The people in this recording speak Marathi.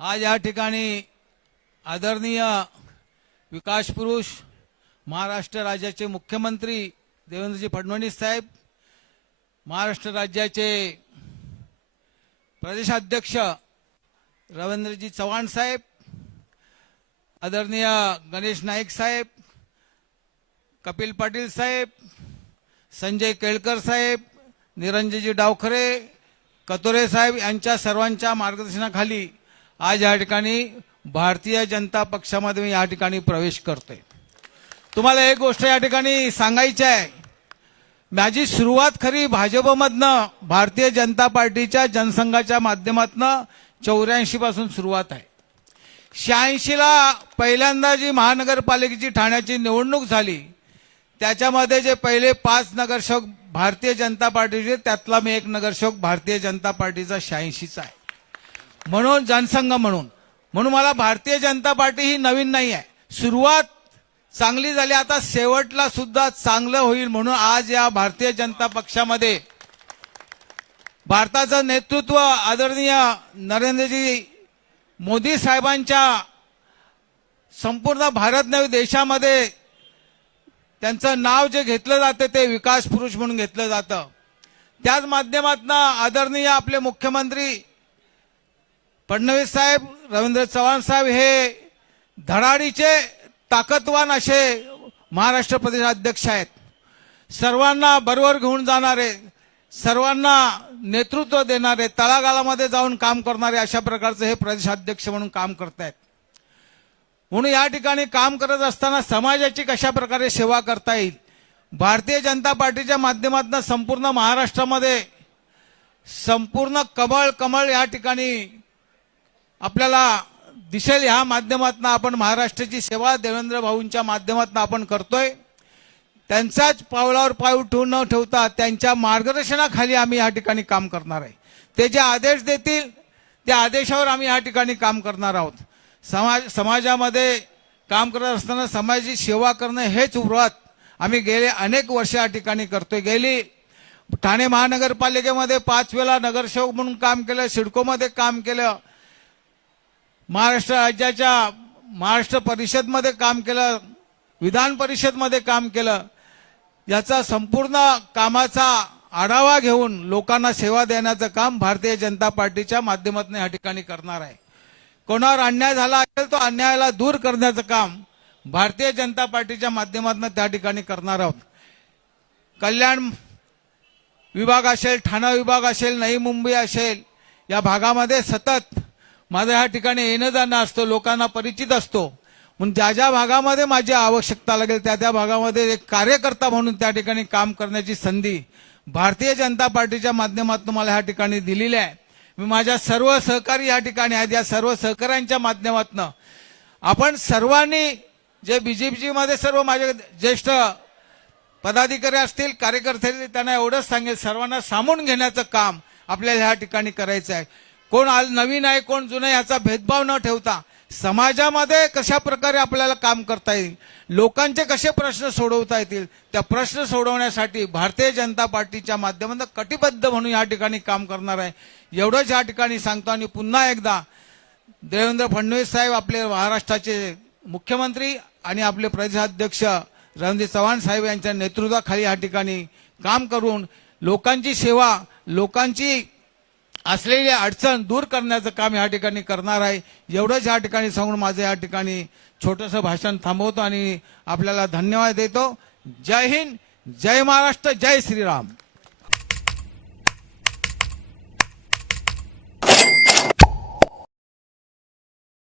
आज या ठिकाणी आदरणीय विकास पुरुष महाराष्ट्र राज्याचे मुख्यमंत्री देवेंद्रजी फडणवीस साहेब, महाराष्ट्र राज्याचे प्रदेशाध्यक्ष रवींद्रजी चव्हाण साहेब, आदरणीय गणेश नाईक साहेब, कपिल पाटील साहेब, संजय केळकर साहेब, निरंजनजी डावखरे, कतोरे साहेब यांच्या सर्वांच्या मार्गदर्शनाखाली आज या ठिकाणी भारतीय जनता पक्षामध्ये मी या ठिकाणी प्रवेश करतोय। तुम्हाला एक गोष्ट या ठिकाणी सांगायची आहे, माझी सुरुवात खरी भाजपमधनं भारतीय जनता पार्टीच्या जनसंघाच्या माध्यमातून 84 पासून सुरुवात आहे। 86 ला पहिल्यांदा जी महानगरपालिकेची ठाण्याची निवडणूक झाली त्याच्यामध्ये जे पहिले 5 नगरसेवक भारतीय जनता पार्टीचे, त्यातला मी एक नगरसेवक भारतीय जनता पार्टीचा 86चा आहे। म्हणून जनसंघ म्हणून मला भारतीय जनता पार्टी ही नवीन नाही आहे। सुरुवात चांगली झाली, आता शेवटला सुद्धा चांगलं होईल म्हणून आज या भारतीय जनता पक्षामध्ये भारताचं नेतृत्व आदरणीय नरेंद्रजी मोदी साहेबांच्या संपूर्ण भारत नव्हे देशामध्ये त्यांचं नाव जे घेतलं जातं ते विकास पुरुष म्हणून घेतलं जातं। त्याच माध्यमातून आदरणीय आपले मुख्यमंत्री फडणवीस साहेब, रवींद्र चव्हाण साहेब हे धडाडीचे ताकदवान असे महाराष्ट्र प्रदेश अध्यक्ष आहेत। सर्वांना बरोबर घेऊन जाणारे, सर्वांना नेतृत्व देणारे, तळागाळामध्ये जाऊन काम करणारे अशा प्रकारचे हे प्रदेशाध्यक्ष म्हणून काम करतायत। म्हणून या ठिकाणी काम करत असताना समाजाची कशा प्रकारे सेवा करता येईल, भारतीय जनता पार्टीच्या माध्यमातून संपूर्ण महाराष्ट्रामध्ये संपूर्ण कमळ या ठिकाणी आपल्याला दिसेल। ह्या माध्यमातून आपण महाराष्ट्राची सेवा देवेंद्र भाऊंच्या माध्यमातून आपण करतोय। त्यांच्याच पावलावर पाऊल ठेवून न ठेवता त्यांच्या मार्गदर्शनाखाली आम्ही या ठिकाणी काम करणार आहे। ते जे आदेश देतील त्या आदेशावर आम्ही या ठिकाणी काम करणार आहोत। समाजामध्ये काम करत असताना समाजाची सेवा करणं हेच व्रत आम्ही गेले अनेक वर्ष या ठिकाणी करतोय। गेली ठाणे महानगरपालिकेमध्ये 5 वेळा नगरसेवक म्हणून काम केलं, सिडकोमध्ये काम केलं, महाराष्ट्र राज्याच्या महाराष्ट्र परिषदमध्ये काम केलं, विधान परिषदमध्ये काम केलं। याचा संपूर्ण कामाचा आढावा घेऊन लोकांना सेवा देण्याचं काम भारतीय जनता पार्टीच्या माध्यमातून या ठिकाणी करणार आहे। कोणावर अन्याय झाला असेल तो अन्यायाला दूर करण्याचं काम भारतीय जनता पार्टीच्या माध्यमातून त्या ठिकाणी करणार आहोत। कल्याण विभाग असेल, ठाणा विभाग असेल, नवी मुंबई असेल, या भागामध्ये सतत माझं या ठिकाणी येणं जाणं असतं, लोकांना परिचित असतो। म्हणून ज्या ज्या भागामध्ये माझी आवश्यकता लागेल त्या भागामध्ये एक कार्यकर्ता म्हणून त्या ठिकाणी काम करण्याची संधी भारतीय जनता पार्टीच्या माध्यमातून मला या ठिकाणी दिलेली आहे। मी माझ्या सर्व सहकारी या ठिकाणी आहेत, या सर्व सहकाऱ्यांच्या माध्यमातून आपण सर्वांनी जे बीजेपी मध्ये सर्व माझे ज्येष्ठ पदाधिकारी असतील, कार्यकर्ते असतील, त्यांना एवढंच सांगेल, सर्वांना सामावून घेण्याचं काम आपल्याला या ठिकाणी करायचं आहे। कोण नवीन आहे कोण जुनं याचा भेदभाव न ठेवता समाजामध्ये कशा प्रकारे आपल्याला काम करता येईल, लोकांचे कसे प्रश्न सोडवता येतील, त्या प्रश्न सोडवण्यासाठी भारतीय जनता पार्टीच्या माध्यमातून कटिबद्ध म्हणून या ठिकाणी काम करणार आहे। एवढंच या ठिकाणी सांगतो आणि पुन्हा एकदा देवेंद्र फडणवीस साहेब आपले महाराष्ट्राचे मुख्यमंत्री आणि आपले प्रदेशाध्यक्ष रवींद्र चव्हाण साहेब यांच्या नेतृत्वाखाली या ठिकाणी काम करून लोकांची सेवा, लोकांची असलेली अडचण दूर करण्याचं काम या ठिकाणी करणार आहे। एवढंच या ठिकाणी सांगून माझं या ठिकाणी छोटंसं भाषण थांबवतो आणि आपल्याला धन्यवाद देतो। जय हिंद, जय महाराष्ट्र, जय श्रीराम।